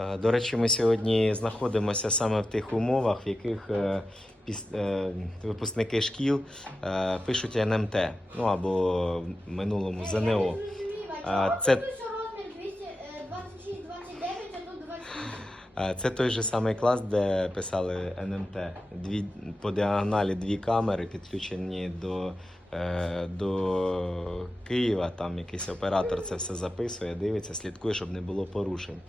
Е, До речі, ми сьогодні знаходимося саме в тих умовах, в яких е, е, випускники шкіл пишуть НМТ, ну або в минулому ЗНО. Це- Це розмір 226, 29, а тут 20. Це той же самий клас, де писали НМТ. Дві, по діагоналі дві камери підключені до, до Києва. Там якийсь оператор це все записує, дивиться, слідкує, щоб не було порушень.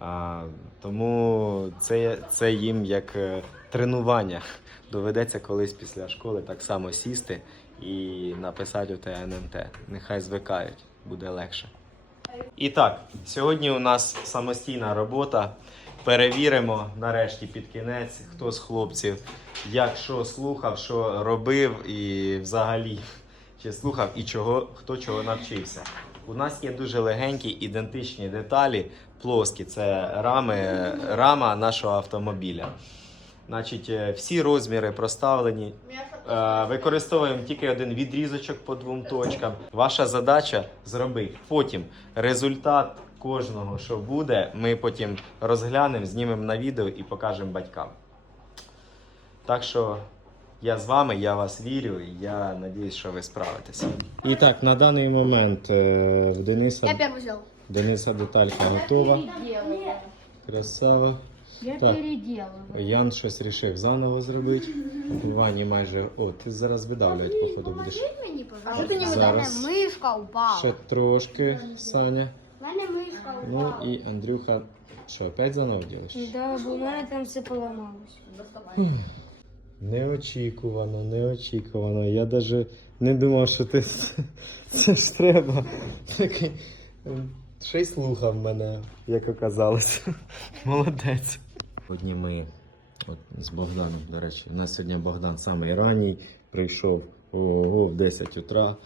А, тому це, це їм як е, тренування. Доведеться колись після школи так само сісти і написати те НМТ. Нехай звикають, буде легше. І так, сьогодні у нас самостійна робота. Перевіримо нарешті під кінець, хто з хлопців як що слухав, що робив і взагалі чи слухав і чого, хто чого навчився. У нас є дуже легенькі ідентичні деталі, плоскі. Це рами, рама нашого автомобіля. Значить, е, всі розміри проставлені. Е, Використовуємо тільки один відрізочок по двом точкам. Ваша задача зробити. Потім результат кожного, що буде, ми потім розглянемо, знімемо на відео і покажемо батькам. Так що я з вами, я вас вірю, і я надіюсь, що ви справитеся. І так, на даний момент е, в Дениса, Я перший взяв. Дениса деталька готова. Нет. Красава. Я Так. переделываю. Ян щось рішив заново зробити. Вані майже. О, ти зараз видавлювати, походу, будеш. Мені, А пожалуйста. що ти не Зараз. У мене мишка упала. Ще трошки, Саня. У мене мишка Ну упала. і Андрюха. Що, опять заново робиш? Да, бо у мене там все поламалось. Неочікувано, неочікувано. Я навіть не думав, що ти це ж треба. Такий, ем, Ще й слухав мене, як оказалось. Молодець. Сьогодні ми от, з Богданом, до речі, у нас сьогодні Богдан самий ранній прийшов ого, в 10 утра.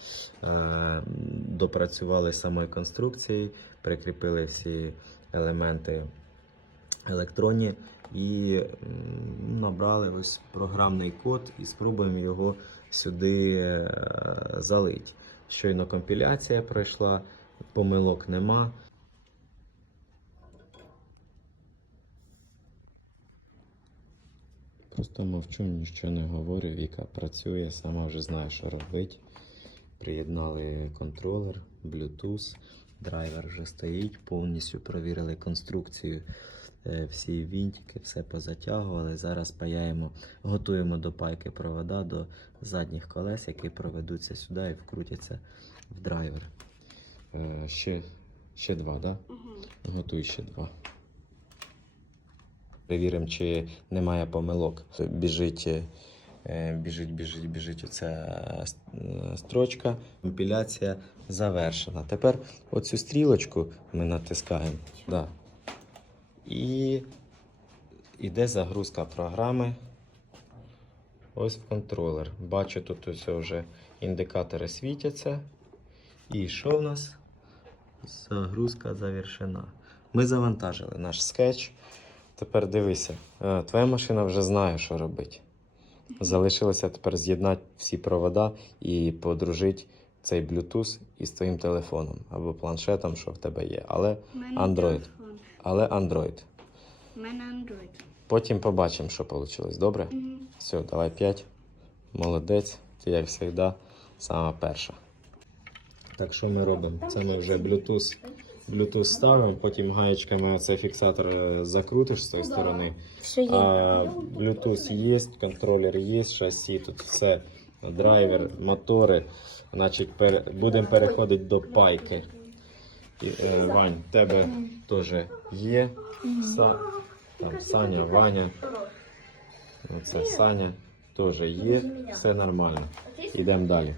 Е, допрацювали самої конструкції, прикріпили всі елементи електронні і набрали ось програмний код і спробуємо його сюди е, залити. Щойно компіляція пройшла, помилок нема. Просто мовчу, нічого не говорю. Віка працює, сама вже знає, що робити. Приєднали контролер, Bluetooth, драйвер вже стоїть, повністю провірили конструкцію, всі вінтики, все позатягували. Зараз паяємо, готуємо до пайки провода до задніх колес, які проведуться сюди і вкрутяться в драйвер. Е, Ще, ще два, так? Да? Готуй ще два. Перевіримо, чи немає помилок. Біжить, е, біжить, біжить, біжить оця е, строчка. Компіляція завершена. Тепер оцю стрілочку ми натискаємо. Да. І йде загрузка програми. Ось в контролер. Бачу, тут ось вже індикатори світяться. І що в нас? Загрузка завершена. Ми завантажили наш скетч. Тепер дивися, е, твоя машина вже знає, що робити. Залишилося тепер з'єднати всі провода і подружити цей Bluetooth із твоїм телефоном або планшетом, що в тебе є. Але Android. Але Android. У мене Android. Потім побачимо, що вийшло. Добре? Все, давай 5. Молодець. Ти, як завжди, сама перша. Так, що ми робимо? Це ми вже Bluetooth, Bluetooth ставимо, потім гаєчками цей фіксатор е, закрутиш з тої сторони. Все є. А, Bluetooth є, контролер є, шасі, тут все, драйвер, мотори. Значить, пер... будемо переходити до пайки. Е, Вань, тебе теж є. Са, там Саня, Ваня. Оце Саня теж є. Все нормально. Йдемо далі.